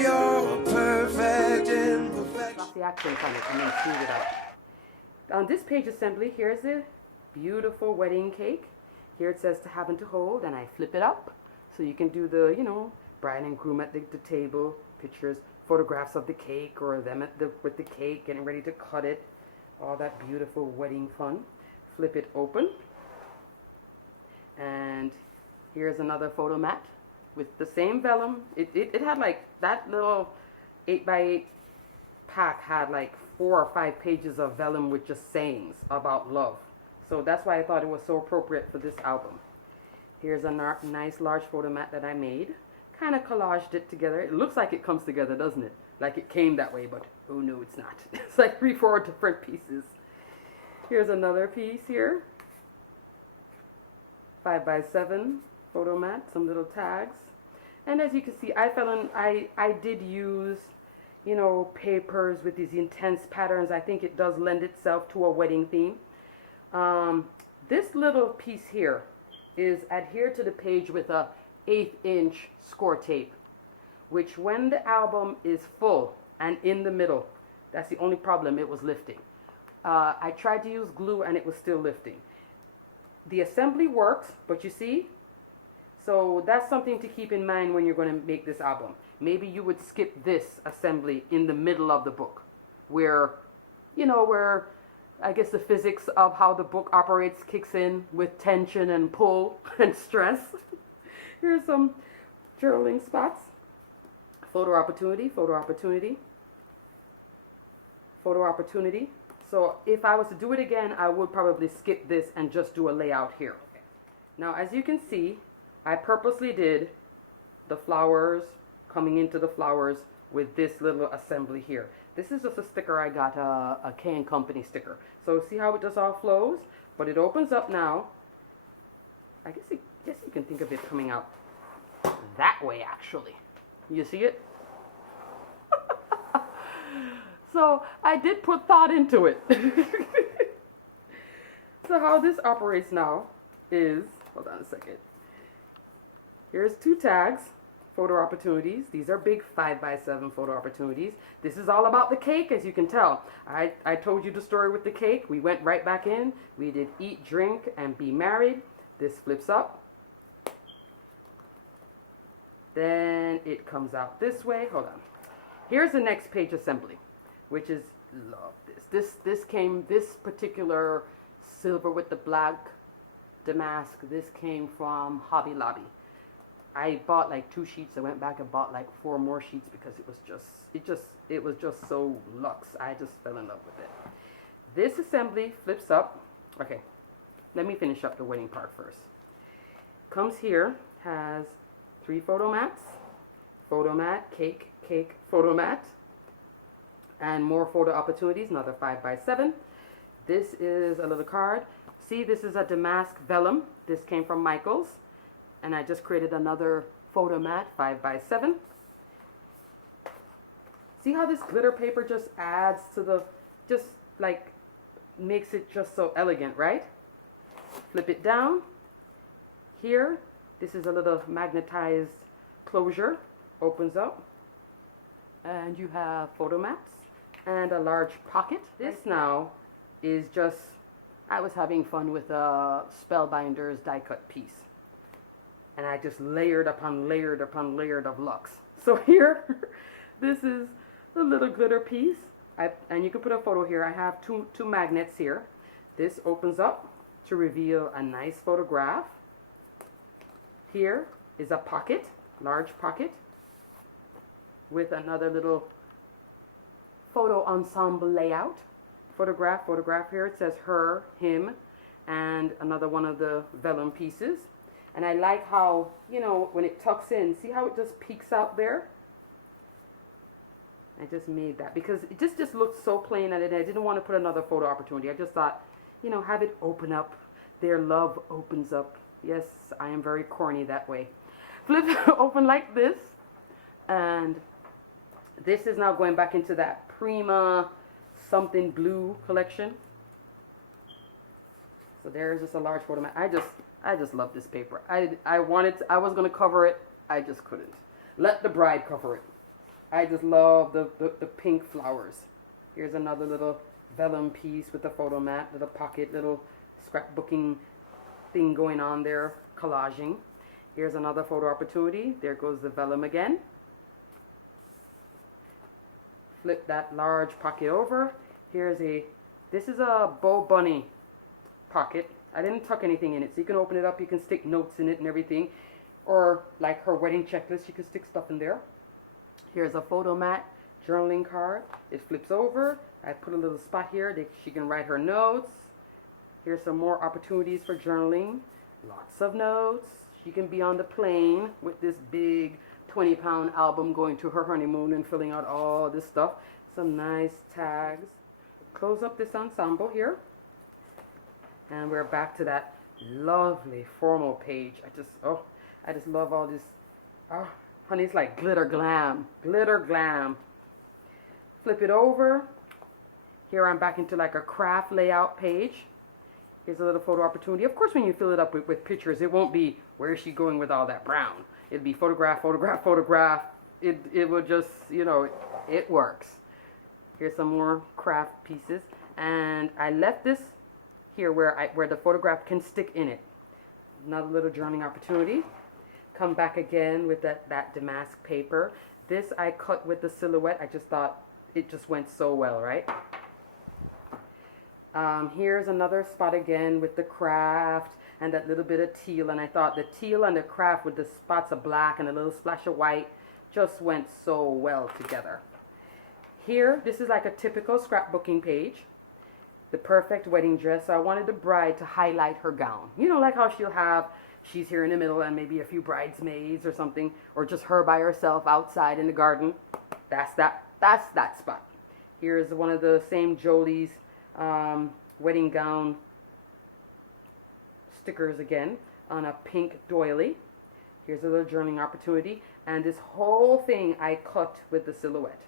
your perfect imperfection. Slap the accents on it and then smooth it out. On this page assembly, here's a beautiful wedding cake. Here it says to have and to hold, and I flip it up so you can do the, you know, bride and groom at the table, pictures, photographs of the cake or them at with the cake, getting ready to cut it. All that beautiful wedding fun. Flip it open. And here's another photo mat with the same vellum. It had like, that little 8x8 pack had like 4 or 5 pages of vellum with just sayings about love. So that's why I thought it was so appropriate for this album. Here's a nice large photo mat that I made. Kind of collaged it together. It looks like it comes together, doesn't it? Like it came that way, but oh no, it's not. It's like 3-4 different pieces. Here's another piece here. 5x7 photo mat, some little tags. And as you can see, I did use, you know, papers with these intense patterns. I think it does lend itself to a wedding theme. This little piece here is adhered to the page with a 1/8" score tape, which when the album is full and in the middle, that's the only problem, it was lifting. I tried to use glue and it was still lifting. The assembly works, but you see, so that's something to keep in mind when you're going to make this album. Maybe you would skip this assembly in the middle of the book, where, you know, where I guess the physics of how the book operates kicks in with tension and pull and stress. Here's some journaling spots. Photo opportunity, photo opportunity, photo opportunity. So if I was to do it again, I would probably skip this and just do a layout here. Okay. Now, as you can see, I purposely did the flowers coming into the flowers with this little assembly here. This is just a sticker I got, a K & Company sticker. So see how it just all flows? But it opens up now. I guess you can think of it coming out that way, actually. You see it? So I did put thought into it. So how this operates now is, hold on a second. Here's 2 tags, photo opportunities. These are big 5x7 photo opportunities. This is all about the cake, as you can tell. I told you the story with the cake. We went right back in. We did eat, drink, and be married. This flips up. Then it comes out this way. Hold on. Here's the next page assembly, which is, love this. This particular silver with the black damask, this came from Hobby Lobby. I bought like 2 sheets. I went back and bought like 4 more sheets because it was just so luxe. I just fell in love with it. This assembly flips up. Okay, let me finish up the wedding part first. Comes here, has 3 photo mats, photo mat, cake, photo mat, and more photo opportunities, another 5x7. This is a little card. See, this is a damask vellum. This came from Michael's. And I just created another photo mat, 5x7. See how this glitter paper just adds to the, just like makes it just so elegant, right? Flip it down. Here, this is a little magnetized closure. Opens up. And you have photo mats and a large pocket. This now is just, I was having fun with a Spellbinders die cut piece. And I just layered upon layered upon layered of luxe. So here, this is a little glitter piece. And you can put a photo here. I have two magnets here. This opens up to reveal a nice photograph. Here is a pocket, large pocket, with another little photo ensemble layout. Photograph here. It says her, him, and another one of the vellum pieces. And I like how, you know, when it tucks in, see how it just peeks out there? I just made that because it just looked so plain and I didn't want to put another photo opportunity. I just thought, you know, have it open up. Their love opens up. Yes, I am very corny that way. Flip it open like this. And this is now going back into that Prima Something Blue collection. So there's just a large photo mat. I just love this paper. I was going to cover it. I just couldn't. Let the bride cover it. I just love the pink flowers. Here's another little vellum piece with the photo mat, little pocket, little scrapbooking thing going on there, collaging. Here's another photo opportunity. There goes the vellum again. Flip that large pocket over. This is a bow bunny pocket. I didn't tuck anything in it, so you can open it up, you can stick notes in it and everything. Or like her wedding checklist, you can stick stuff in there. Here's a photo mat journaling card. It flips over. I put a little spot here that she can write her notes. Here's some more opportunities for journaling. Lots of notes. She can be on the plane with this big 20-pound album going to her honeymoon and filling out all this stuff. Some nice tags. Close up this ensemble here. And we're back to that lovely formal page. I just love all this. Oh, honey, it's like glitter glam. Glitter glam. Flip it over. Here I'm back into like a craft layout page. Here's a little photo opportunity. Of course, when you fill it up with pictures, it won't be, where is she going with all that brown? It'll be photograph, photograph, photograph. It will just, you know, it works. Here's some more craft pieces. And I left this here where the photograph can stick in it. Another little journaling opportunity. Come back again with that damask paper. This I cut with the silhouette. I just thought it just went so well, right? Here's another spot again with the craft and that little bit of teal. And I thought the teal and the craft with the spots of black and a little splash of white just went so well together. Here, this is like a typical scrapbooking page. The perfect wedding dress. So I wanted the bride to highlight her gown. You know, like how she's here in the middle and maybe a few bridesmaids or something, or just her by herself outside in the garden. That's that spot. Here's one of the same Jolie's wedding gown stickers again on a pink doily. Here's a little journaling opportunity, and this whole thing I cut with the silhouette.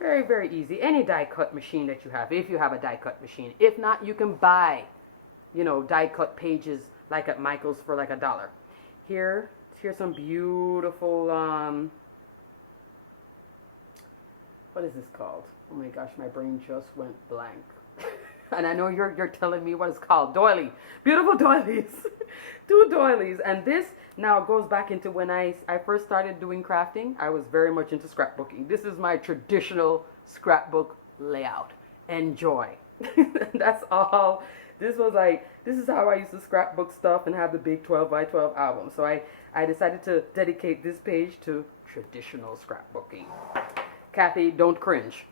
Very, very easy. Any die cut machine that you have, if you have a die cut machine. If not, you can buy, you know, die cut pages like at Michael's for like $1. Here's some beautiful what is this called? Oh my gosh, my brain just went blank. And I know you're telling me what it's called. Doily. Beautiful doilies. 2 doilies. And this now goes back into when I first started doing crafting. I was very much into scrapbooking. This is my traditional scrapbook layout. Enjoy. That's all. This is how I used to scrapbook stuff and have the big 12 by 12 album. So I decided to dedicate this page to traditional scrapbooking. Kathy, don't cringe.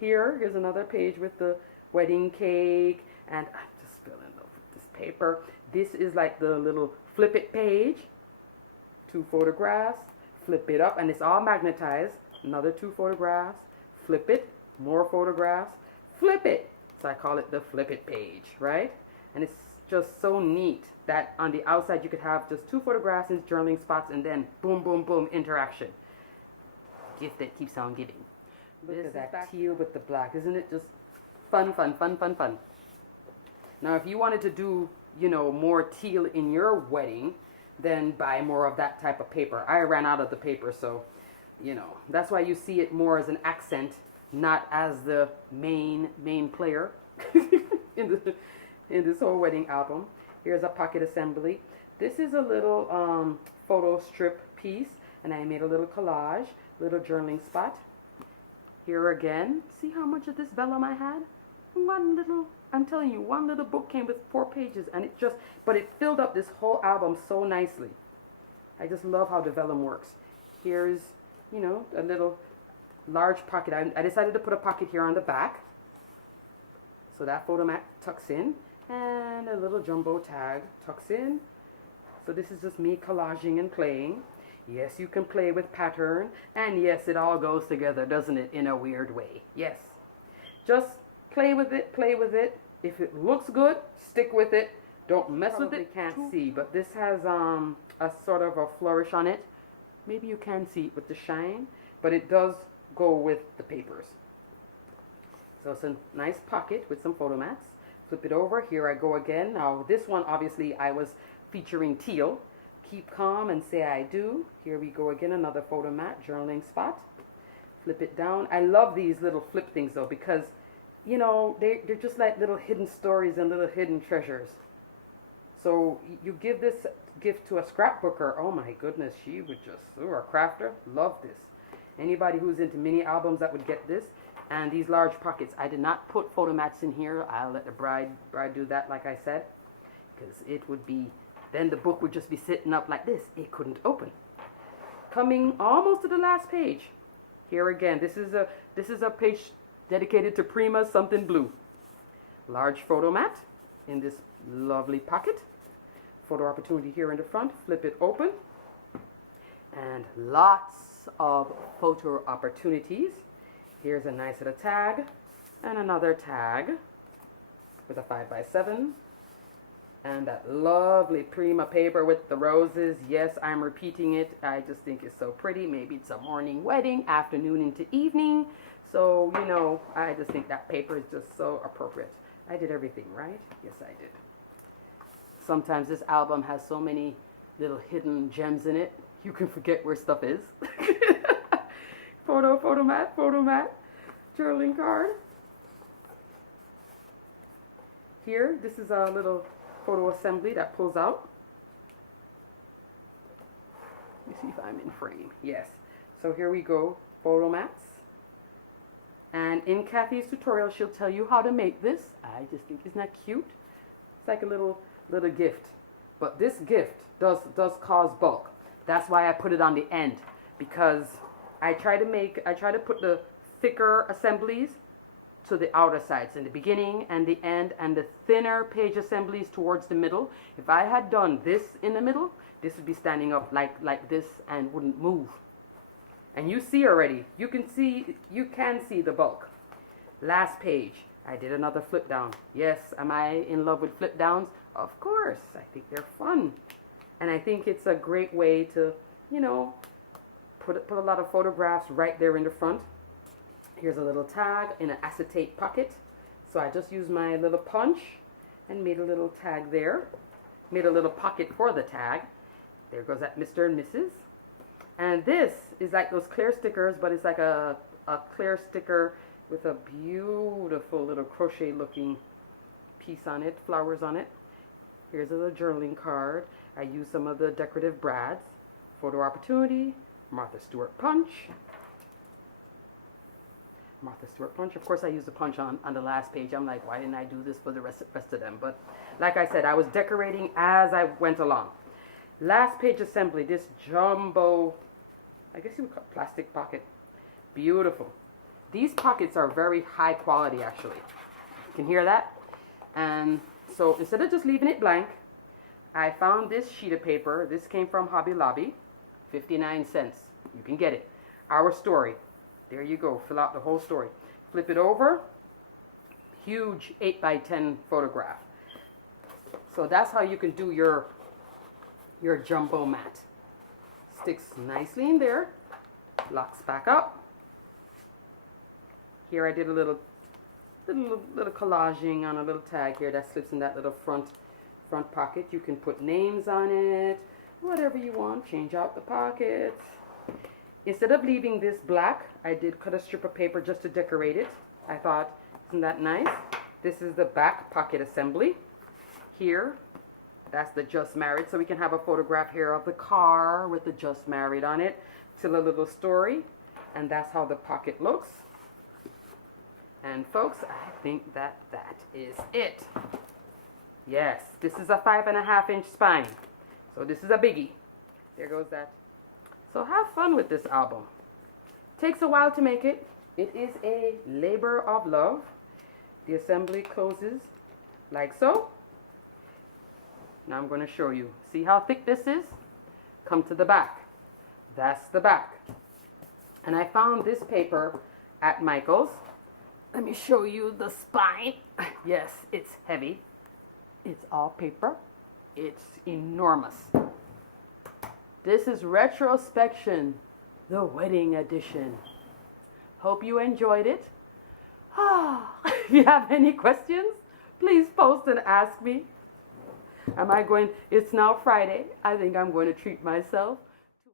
Here's another page with the wedding cake, and I'm just fell in love with this paper. This is like the little flip it page. 2 photographs, flip it up, and it's all magnetized. Another 2 photographs, flip it, more photographs, flip it. So I call it the flip it page, right? And it's just so neat that on the outside you could have just 2 photographs and journaling spots, and then boom, boom, boom, interaction. Gift that keeps on giving. Look at that teal with the black. Isn't it just fun, fun, fun, fun, fun? Now, if you wanted to do, you know, more teal in your wedding, then buy more of that type of paper. I ran out of the paper, so, you know, that's why you see it more as an accent, not as the main player in this whole wedding album. Here's a pocket assembly. This is a little photo strip piece, and I made a little collage, little journaling spot. Here again, see how much of this vellum I had? I'm telling you, one little book came with 4 pages, and but it filled up this whole album so nicely. I just love how the vellum works. Here's, you know, a little large pocket. I decided to put a pocket here on the back, so that photo mat tucks in, and a little jumbo tag tucks in. So this is just me collaging and playing. Yes, you can play with pattern, and yes, it all goes together, doesn't it, in a weird way? Yes. Just play with it, play with it. If it looks good, stick with it. Don't mess with it. Can't see, but this has a sort of a flourish on it. Maybe you can see it with the shine, but it does go with the papers. So it's a nice pocket with some photo mats. Flip it over. Here I go again. Now this one, obviously, I was featuring teal. Keep calm and say I do. Here we go again, another photo mat, journaling spot. Flip it down. I love these little flip things though, because, you know, they're just like little hidden stories and little hidden treasures. So you give this gift to a scrapbooker. Oh my goodness, she would just, or a crafter, love this. Anybody who's into mini albums that would get this. And these large pockets. I did not put photo mats in here. I'll let the bride do that, like I said, because it would be, then the book would just be sitting up like this. It couldn't open. Coming almost to the last page. Here again, this is a page dedicated to Prima Something Blue. Large photo mat in this lovely pocket. Photo opportunity here in the front. Flip it open. And lots of photo opportunities. Here's a nice little tag and another tag with a 5x7 and that lovely Prima paper with the roses. Yes, I'm repeating it. I just think it's so pretty. Maybe it's a morning wedding, afternoon into evening. So, you know, I just think that paper is just so appropriate. I did everything, right? Yes, I did. Sometimes this album has so many little hidden gems in it, you can forget where stuff is. Photo mat, journaling card. Here, this is a little photo assembly that pulls out. Let me see if I'm in frame. Yes. So here we go, photo mats. And in Kathy's tutorial, she'll tell you how to make this. I just think, isn't that cute? It's like a little gift. But this gift does cause bulk. That's why I put it on the end, because I try to put the thicker assemblies to the outer sides, in the beginning and the end, and the thinner page assemblies towards the middle. If I had done this in the middle, this would be standing up like this and wouldn't move. And you see already, you can see the bulk. Last page, I did another flip down. Yes, am I in love with flip downs? Of course, I think they're fun. And I think it's a great way to, you know, put a lot of photographs right there in the front. Here's a little tag in an acetate pocket. So I just used my little punch and made a little tag there. Made a little pocket for the tag. There goes that Mr. and Mrs. And this is like those clear stickers, but it's like a clear sticker with a beautiful little crochet looking piece on it, flowers on it. Here's a little journaling card. I used some of the decorative brads. Photo opportunity, Martha Stewart punch. Martha Stewart punch. Of course, I used the punch on the last page. I'm like, why didn't I do this for the rest of them? But like I said, I was decorating as I went along. Last page assembly, this jumbo, I guess you would call it plastic pocket. Beautiful. These pockets are very high quality, actually. You can hear that? And so instead of just leaving it blank, I found this sheet of paper. This came from Hobby Lobby, 59 cents. You can get it. Our story. There you go. Fill out the whole story. Flip it over. Huge 8x10 photograph. So that's how you can do your jumbo mat. Sticks nicely in there. Locks back up. Here I did a little collaging on a little tag here that slips in that little front pocket. You can put names on it, whatever you want. Change out the pockets. Instead of leaving this black, I did cut a strip of paper just to decorate it. I thought, isn't that nice? This is the back pocket assembly. Here, that's the Just Married. So we can have a photograph here of the car with the Just Married on it. Tell a little story. And that's how the pocket looks. And folks, I think that is it. Yes, this is a 5.5-inch spine. So this is a biggie. There goes that. So have fun with this album. Takes a while to make it. It is a labor of love. The assembly closes like so. Now I'm going to show you. See how thick this is? Come to the back. That's the back. And I found this paper at Michael's. Let me show you the spine. Yes, it's heavy. It's all paper. It's enormous. This is Retrospection, the wedding edition. Hope you enjoyed it. If you have any questions, please post and ask me. Am I going? It's now Friday. I think I'm going to treat myself